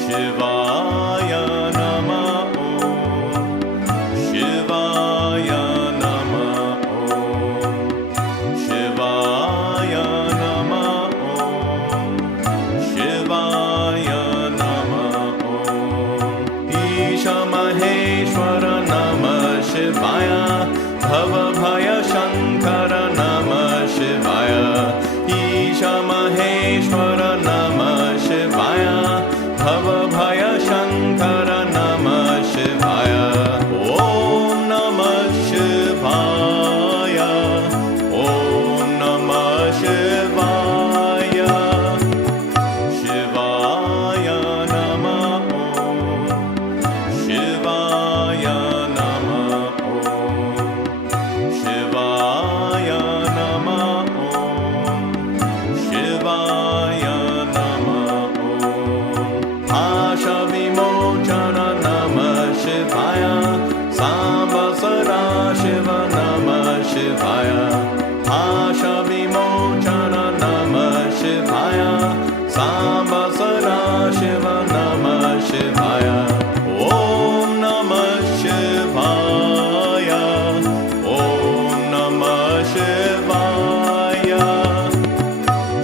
शिवाय नमः शिवाय नमः शिवाय नमः शिवाय नमः ईश महेश्वर नमः शिवाय भवभयशङ्कर नमः शिवाय ईश महेश्वर नमः शिवाय भवभयशङ्कर नमः शिवाय ॐ नमः शिवाय ॐ नमः शिवाय शिवाय नमः शिवाय नमः शिवाय नमः शिवाय नमः आशविमोचन नमः शिवाय सांब सदाशिव नमः शिवाय आशविमोचन नमः शिवाय सांब सदाशिव नमः शिवाय ॐ नमः शिवाय ॐ नमः शिवाय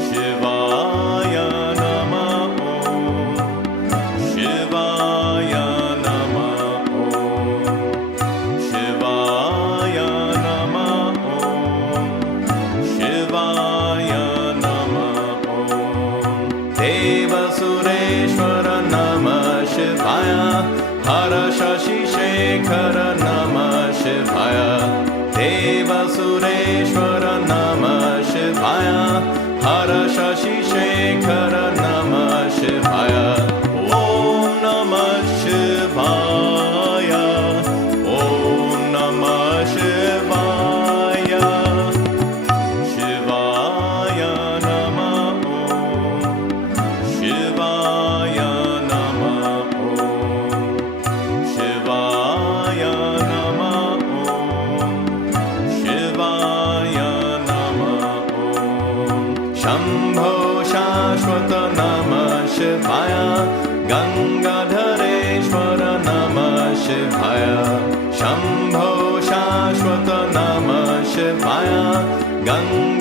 शिवाय नमः शिवाय नमः शिवाय नमः शिवाय नमः देवसुरेश्वर नमः शिवाय हर शशिशेखर नमः शिवाय देवसुरेश्वर नमः शिवाय हर शशिशेखर नमः शिवाय ॐ नमः शिवाय ॐ नमः शिवाय शिवाय नमः शिवाय नमः शिवाय नमः शिवाय नमः शम्भो शाश्वत नमः शिवाय गङ्गाधरेश्वर नमः शिवाय शम्भो शाश्वत नमः शिवाय गङ्गा